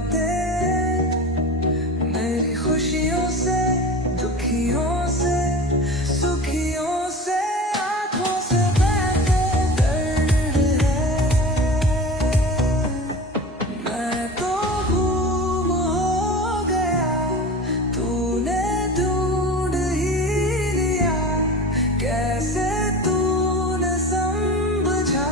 बातें, मेरी खुशियों से, दुखियों से, सुखियों से, आंखों से बहते दर्द है। मैं तो गुम हो गया, तूने ढूंढ ही लिया, कैसे तूने समझा।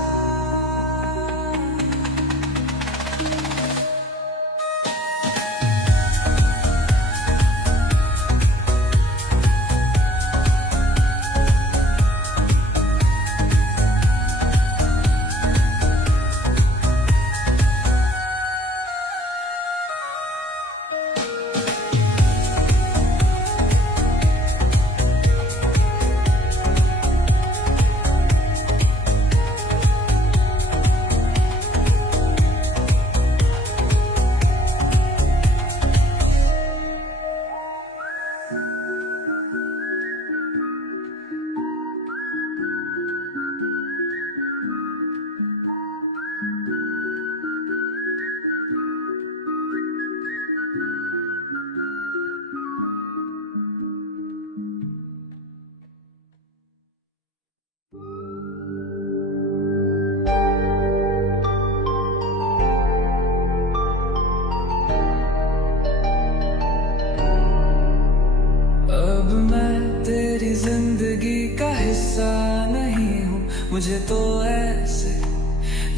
अब मैं तेरी जिंदगी का हिस्सा नहीं हूँ, मुझे तो ऐसे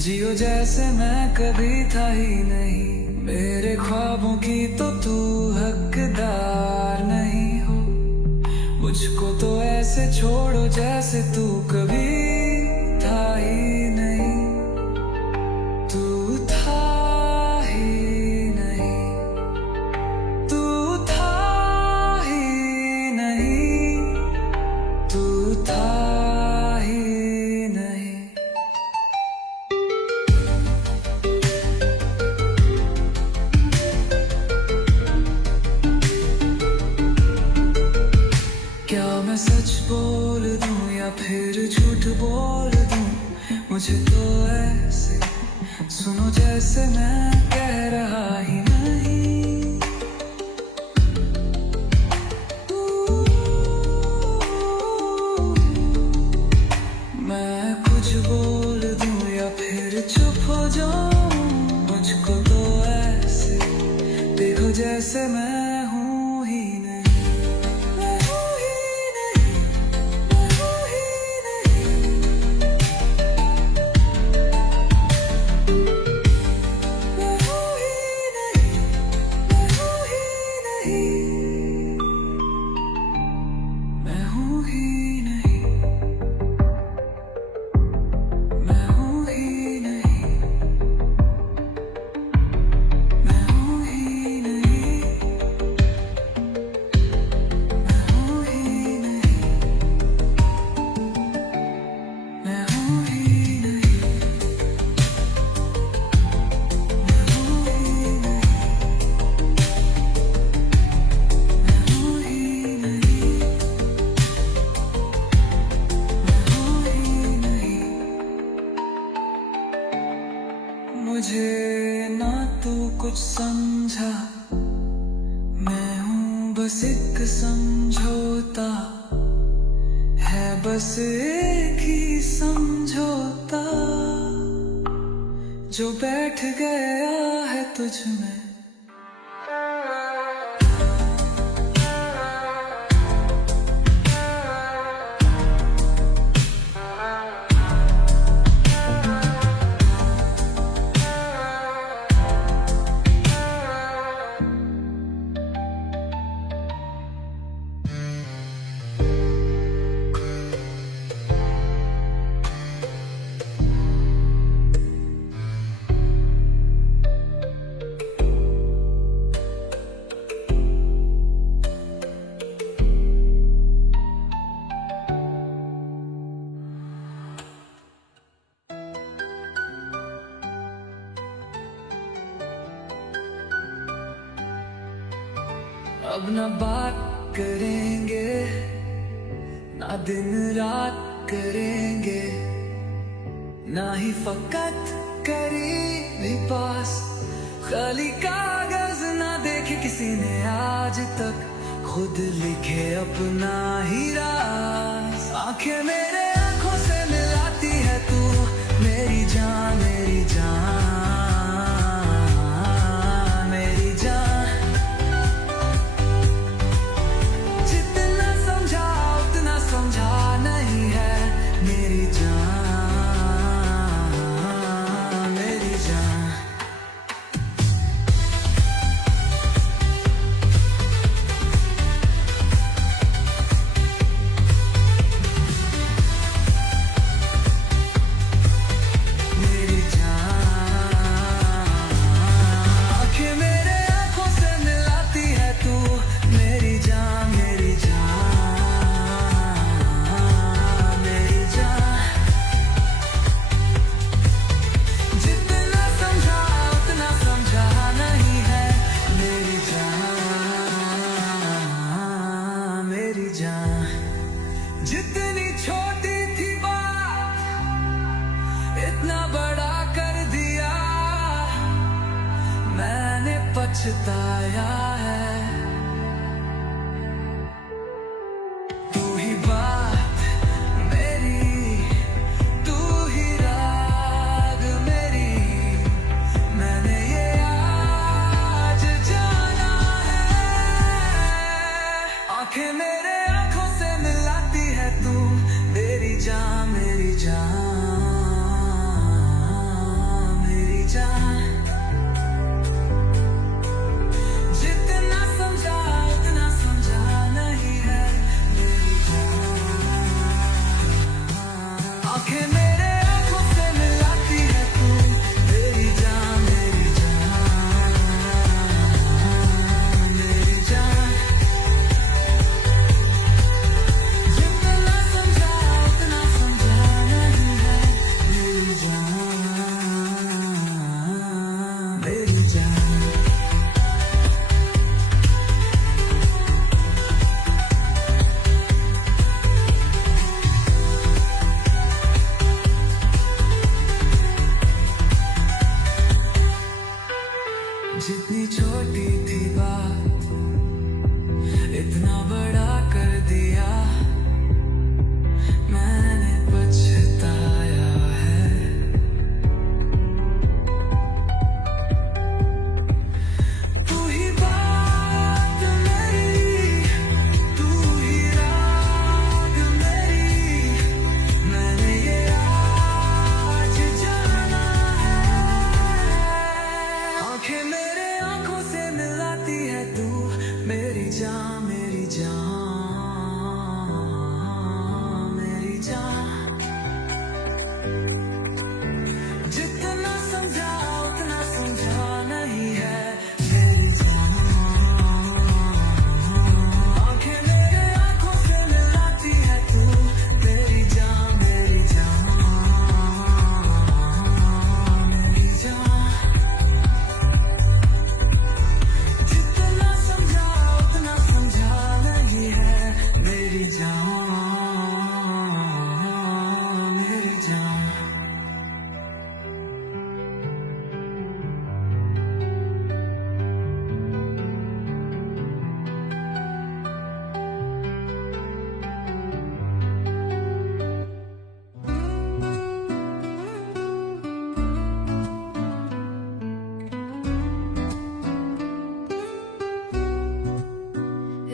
जियो जैसे मैं कभी था ही नहीं। मेरे ख्वाबों की तो तू हकदार नहीं हो, मुझको तो ऐसे छोड़ो जैसे तू कभी था ही नहीं। तू था ही नहीं, तू था ही नहीं, तू था ही नहीं। क्या मैं सच बोल दूं या फिर झूठ बोल दूं, मुझे तो ऐसे सुनो जैसे मैं कह रहा ही नहीं। मैं कुछ बोल दूं या फिर चुप हो जाऊं, मुझको तो ऐसे देखो जैसे मैं हूं ही नहीं। मैं हूं ही नहीं, मैं हूं ही नहीं, मैं हूं ही नहीं, मैं हूं ही नहीं, मैं हूं ही नहीं, मैं हूं ही नहीं, मैं हूं ही नहीं, मैं हूं ही नहीं, मैं हूं ही नहीं, मैं हूं ही नहीं, मैं हूं ही नहीं, मैं हूं ही नहीं। मुझे ना तू कुछ समझा, मैं हूँ बस एक समझौता, है बस एक ही समझौता, जो बैठ गया है तुझ में। अब न बात करेंगे, ना दिन रात करेंगे, ना ही फकत करीब ही पास, खाली का ना देखे किसी ने आज तक, खुद लिखे अपना ही राज। आंखें मेरे आंखों से मिलाती है तू, मेरी जान मेरी जान मेरी जान। जितना समझा उतना समझा नहीं है, मेरी जान मेरी जान। जितनी छोटी थी बात, इतना बड़ा कर दिया, मैंने पछताया है। तू ही बात मेरी, तू ही राग मेरी, मैंने ये आज जाना है। आंखें मेरे आंखों से मिलाती है तू, मेरी जान मेरी जान मेरी जान। जितना समझा उतना समझा नहीं है, मेरी जान। आंखें मेरे आंखों से मिलाती है तू, मेरी जान मेरी जान मेरी जान। जितना समझा उतना समझा नहीं है, मेरी जान मेरी जान। जितनी छोटी थी बात, इतना बड़ा कर दिया, मैंने पछताया है। तू ही बात मेरी, तू ही राग मेरी, मैंने ये आज जाना है। आंखें मेरे आंखों से मिलाती है तू, मेरी जान मेरी जान मेरी जान। जितना समझा उतना समझा नहीं है, मेरी जान। आंखें मेरे आंखों से मिलाती है तू, मेरी जान मेरी जान मेरी जान। जितना समझा उतना समझा नहीं है, मेरी जान मेरी जान।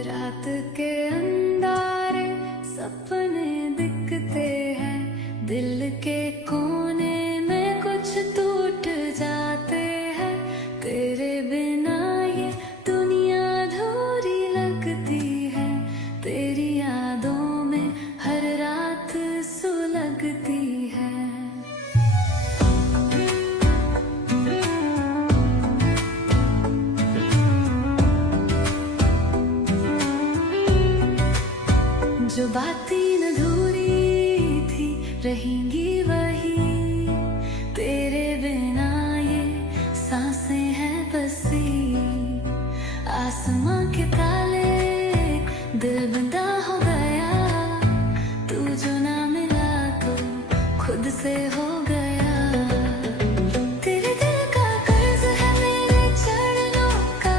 रात के अंधारे सपने दिखते हैं, दिल के कोने में कुछ टूट जाते हैं। तेरे बिना ये दुनिया अधूरी लगती है, तेरी यादों में हर रात सुलगती है। जो बातें अधूरी थी रहेंगी वही, तेरे बिना ये सांसें हैं बसी। आसमां के ताले दिल बंधा हो गया, तू जो ना मिला तो खुद से हो गया। तेरे दिल का कर्ज है मेरे चरणों का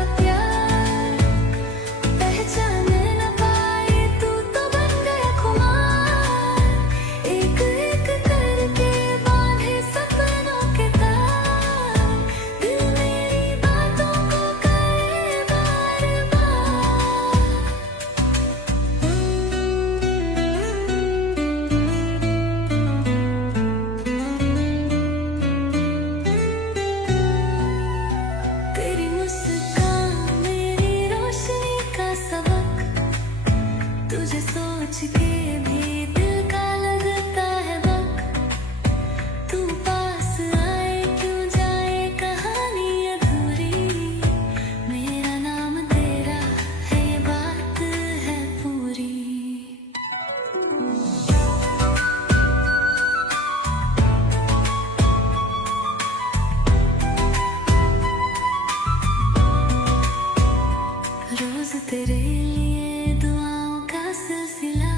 तेरे लिए दुआओं का सिलसिला,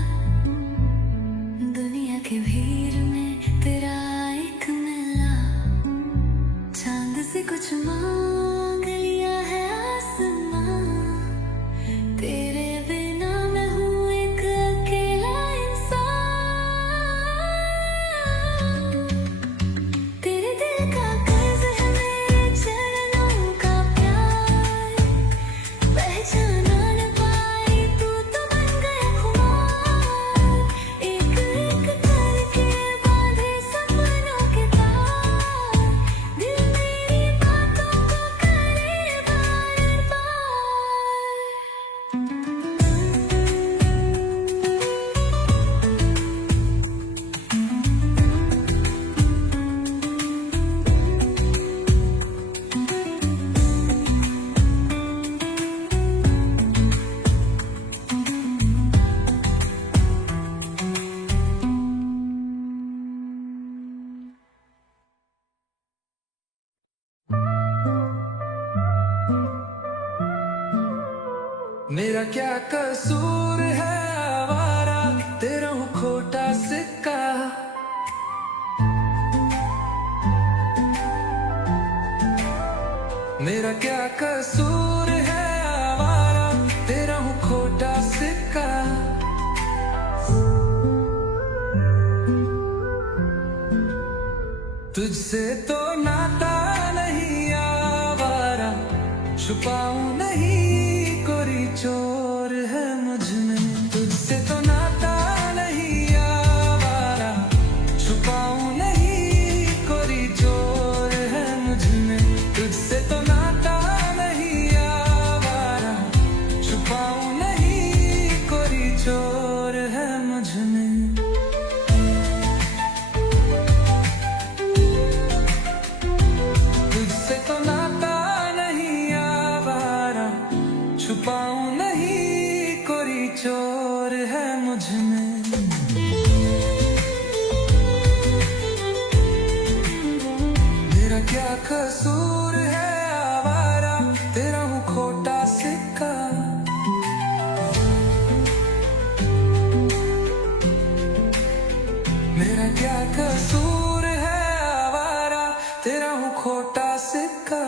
दुनिया के भीड़ में तेरा एक मिला, चांद से कुछ मांग लिया है आसमां, तेरे बिना मैं हूँ एक अकेला इंसान। तेरे दिल का कर्ज है मेरे चरणों का प्यार, पहचाना न पाई तू तो बन गया खुमार, एक एक करके बांधे सपनों के तार, दिल मेरी बातों को करे बार बार। मेरा क्या कसूर है आवारा, तेरा हूँ खोटा सिक्का। मेरा क्या कसूर है आवारा, तेरा हूँ खोटा सिक्का। तुझसे तो नाता नहीं आवारा, छुपाऊं नहीं कोरी चोर है मुझ में। तुझसे तो नाता नहीं आवारा, छुपाऊं नहीं कोरी चोर है मुझ में। तुझसे तो नाता नहीं आवारा, छुपाऊं नहीं कोरी चोर है मुझ में। तुझसे तो नाता नहीं आवारा, छुपाऊं नहीं कोरी चोर है मुझ में। मेरा क्या कसूर है आवारा, तेरा हूँ खोटा सिक्का। मेरा क्या कसूर है आवारा, तेरा हूँ खोटा सिक्का।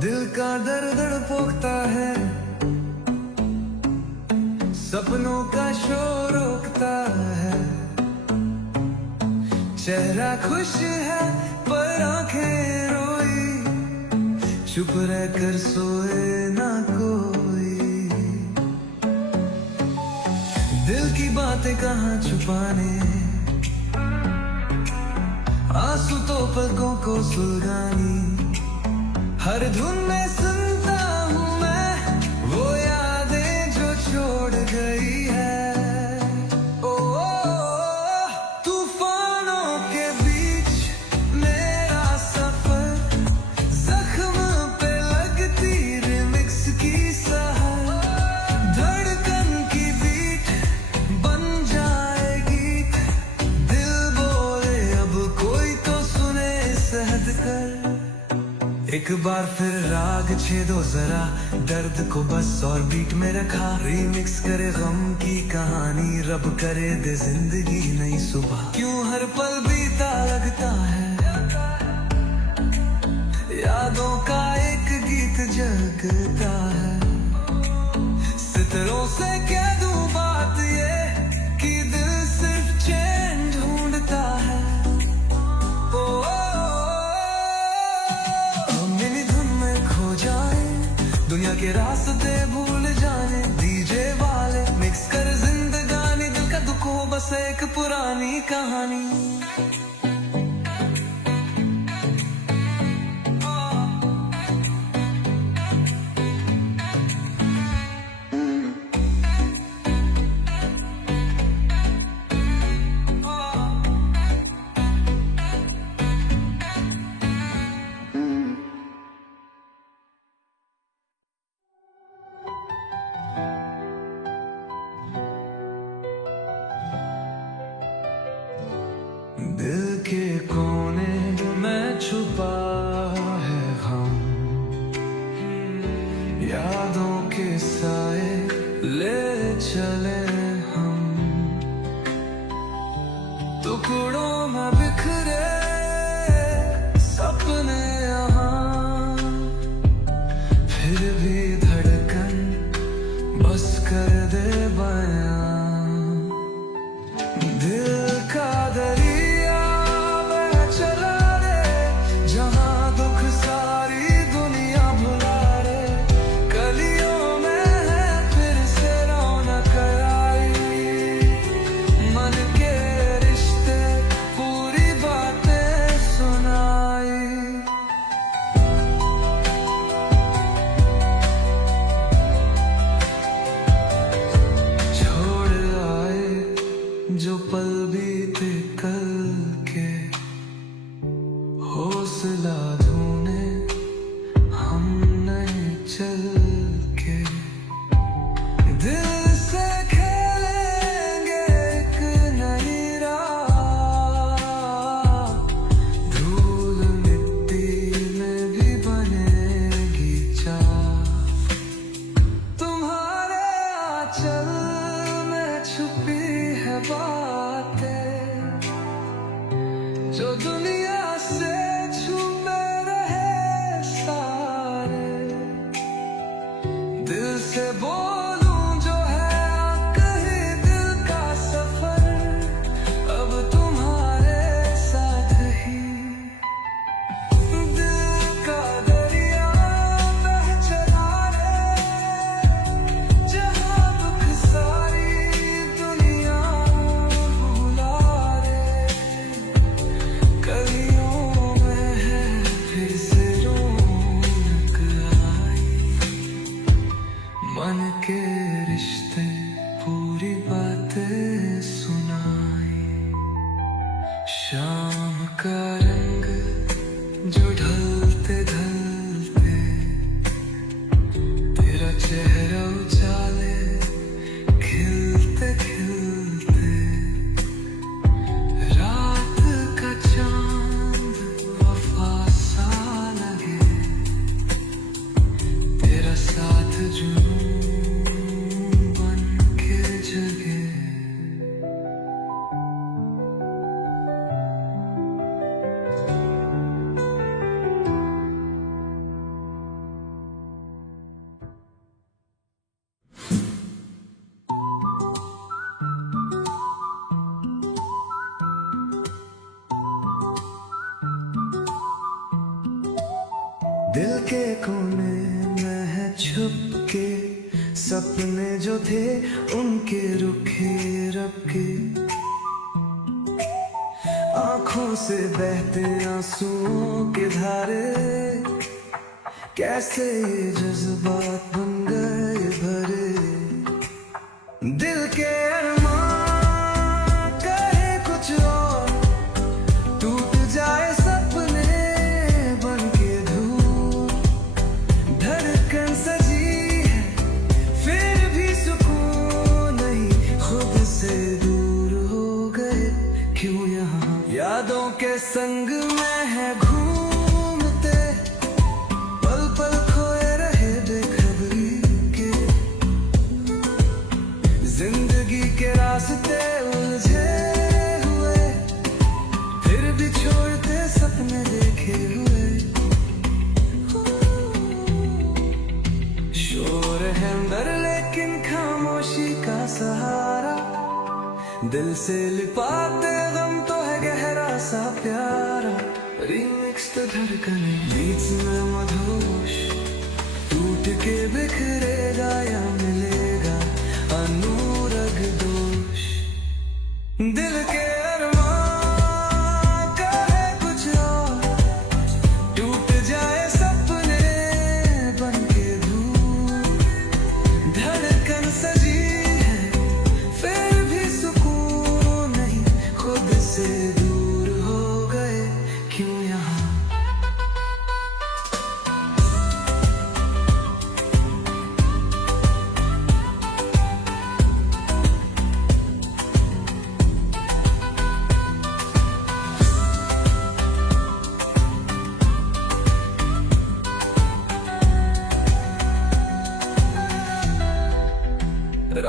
दिल का दर्द पोखता है, सपनों का शोर रोकता है। चेहरा खुश है पर आंखें रोई, चुप रहकर सोए ना कोई। दिल की बातें कहाँ छुपाने, आंसू तो पलकों को सुलगानी। हर धुन में सुनता हूँ मैं वो यादें जो छोड़ गई है। ओ, तूफानों के बीच मेरा सफर, जख्म पे लगती रिमिक्स की सहर। धड़कन की बीट बन जाएगी, दिल बोले अब कोई तो सुने सहद कर। एक बार फिर राग छेदो जरा, दर्द को बस और बीट में रखा। रीमिक्स करे गम की कहानी, रब करे दे जिंदगी नई सुबह। क्यों हर पल बीता लगता है, यादों का एक गीत जगता है। सितारों से कह दूं बात ये कि दिल सिर्फ चैन ढूंढता है। ओ, मेरी धुन में खो जाए दुनिया के रास्ते भूल जाने डीजे वाले मिक्स कर जिंदगानी, दिल का दुख हो बस एक पुरानी कहानी। दिल के कोने में छुपा है गम, यादों के साए ले चले हम, टुकड़ों में बिखरे सपने यहाँ, फिर भी धड़कन बस कर दे बयां। दिल का दरिया चला रे, जहां दुख सारी दुनिया भुला रे, गलियों में है फिर से रौनक आई, मन के रिश्ते पूरी बातें सुनाई। छोड़ आए जो पल बीते कल के, हौसला ढूंढे हम नहीं चल के, दिल से खेलेंगे एक नई राह, धूल मिट्टी में भी बनेगी चाह, तुम्हारे आंचल में छुपी है बातें जो दुनिया से छुपे रहे सारे, दिल से बोलूं जो है कहीं दिल का सफर, अब तुम्हारे साथ ही। दिल का दरिया बह चला रे, जहां दुख सारी दुनिया भुला रे, गलियों में है फिर से रौनक आई, मन के रिश्ते पूरी बातें सुनाई। शाम का रंग जो ढलते ढलते तेरा चेहरा उजाले खिलते खिलते, रात का चांद वफा सा लगे, तेरा साथ जुनून बन के जगे। दिल के कोने में है छुप के सपने जो थे उनके रुखे रखे, आंखों से बहते आंसुओं के धारे, कैसे ये जज्बात बन गए भरे, दिल के अरमान कहे कुछ और, टूट जाए सपने बन के धूल, धड़कन सजी है फिर भी सुकून नहीं, खुद से दूर हो गए क्यों यहाँ, यादों के संग में है घूमते, पल पल खोए रहे बेखबरी के, जिंदगी के रास्ते उलझे हुए, फिर भी छोड़ते सपने देखे हुए। शोर है अंदर लेकिन खामोशी का सहारा, दिल से लिपाते गम तो है गहरा सा प्यारा, रिमिक्स धड़कन बीच में मधोश टूट के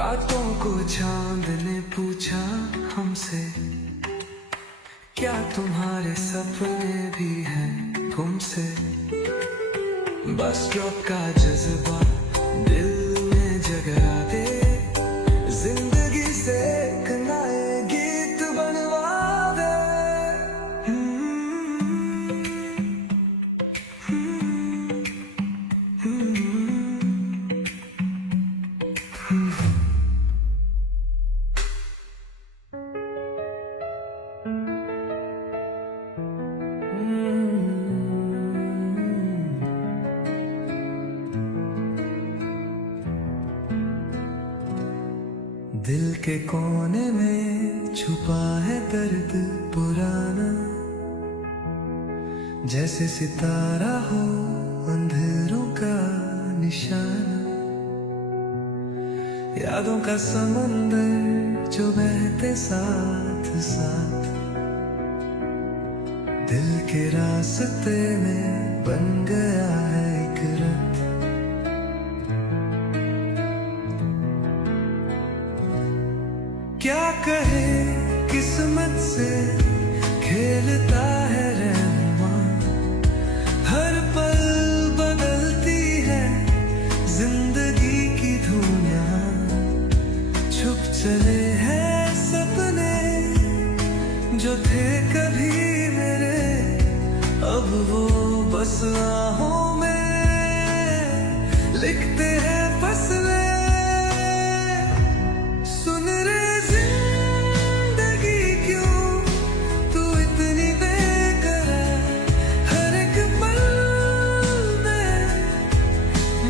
रातों को चांद ने पूछा हमसे, क्या तुम्हारे सपने भी हैं तुमसे? बस ड्रॉप का जज्बा दिल में जगा दे, जिंदगी से एक नए गीत बनवा दे। दिल के कोने में छुपा है दर्द पुराना, जैसे सितारा हो अंधेरों का निशाना। यादों का समंदर जो बहते साथ साथ, दिल के रास्ते में बन गया है एक रत। क्या कहे किस्मत से खेलता है रहमान, हर पल बदलती है जिंदगी की धुनिया। छुप चले हैं सपने जो थे कभी मेरे, अब वो बस आहों में लिखते हैं फसलें।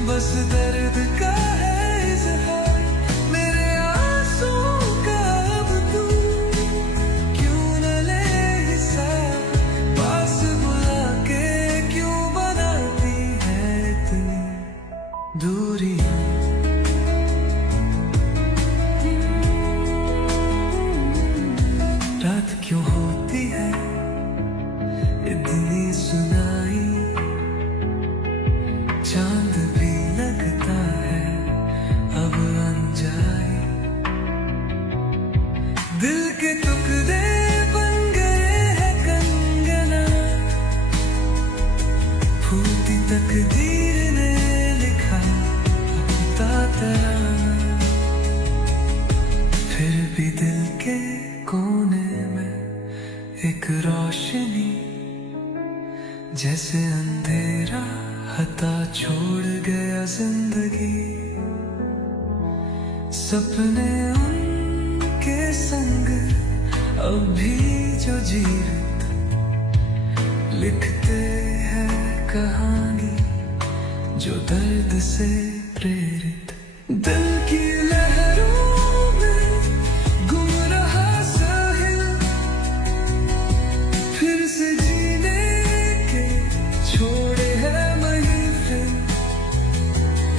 बस दर्द का है इज़हार, मेरे आंसू का अब तू क्यों न ले हिसाब। पास बुला के क्यों बनाती है इतनी दूरी। रात क्यों होती है इतनी सुनाई, चांद भी लगता है अब अनजाई। दिल के टुकड़े बन गए हैं कंगना, फूटी तकदीर ने लिखा अपना तराना। फिर भी दिल के कोने में एक रोशनी, जैसे अंधेरा हता छोड़ गया जिंदगी। सपने उनके संग अब भी जो जीवित, लिखते हैं कहानी जो दर्द से प्रेरित। दिल की लहरों में गुम रहा साहिल, फिर से जीने के छोड़े है महफिल।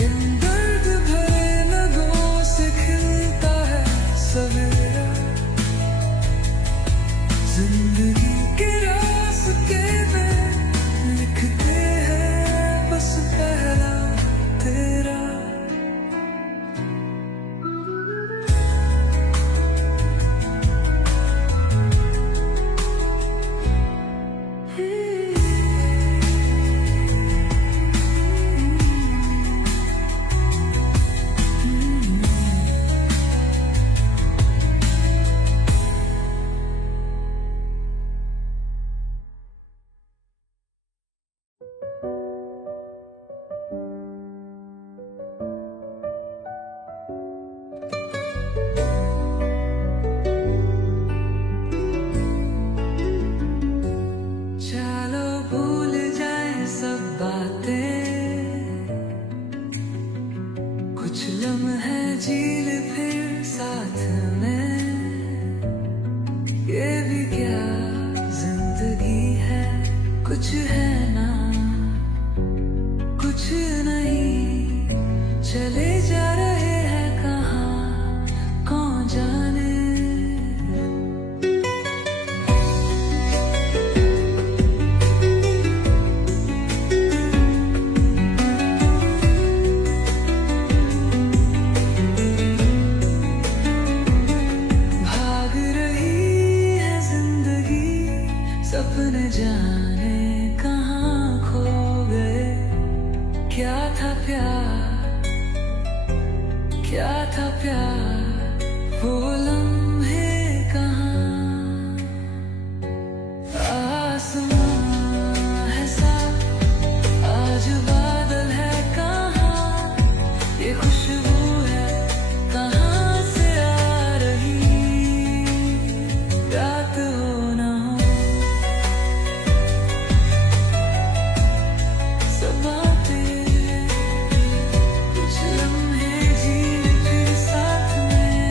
इन दर्द भरे नगों से खिलता है सवेरा, जिंदगी के रास्ते में लिखते हैं बस पहला तेरा। चलो भूल जाए सब बातें, कुछ लम्हे झील फिर साथ में। ये भी क्या जिंदगी है, कुछ है ना कुछ नहीं, चले जा रहे हैं कहाँ कौन जाने। क्या था प्यार, क्या था प्यार, वो लम्हे कहाँ। आसमां है साफ, आज बादल है कहाँ, ये खुशबू है कहाँ से आ रही। रात हो ना हो, सब बातें, कुछ लम्हे जीने फिर साथ में,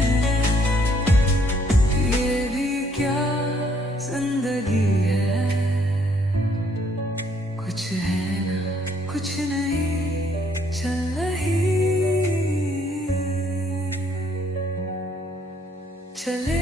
ये भी क्या जिंदगी है। कुछ है ना कुछ नहीं चल रही, चले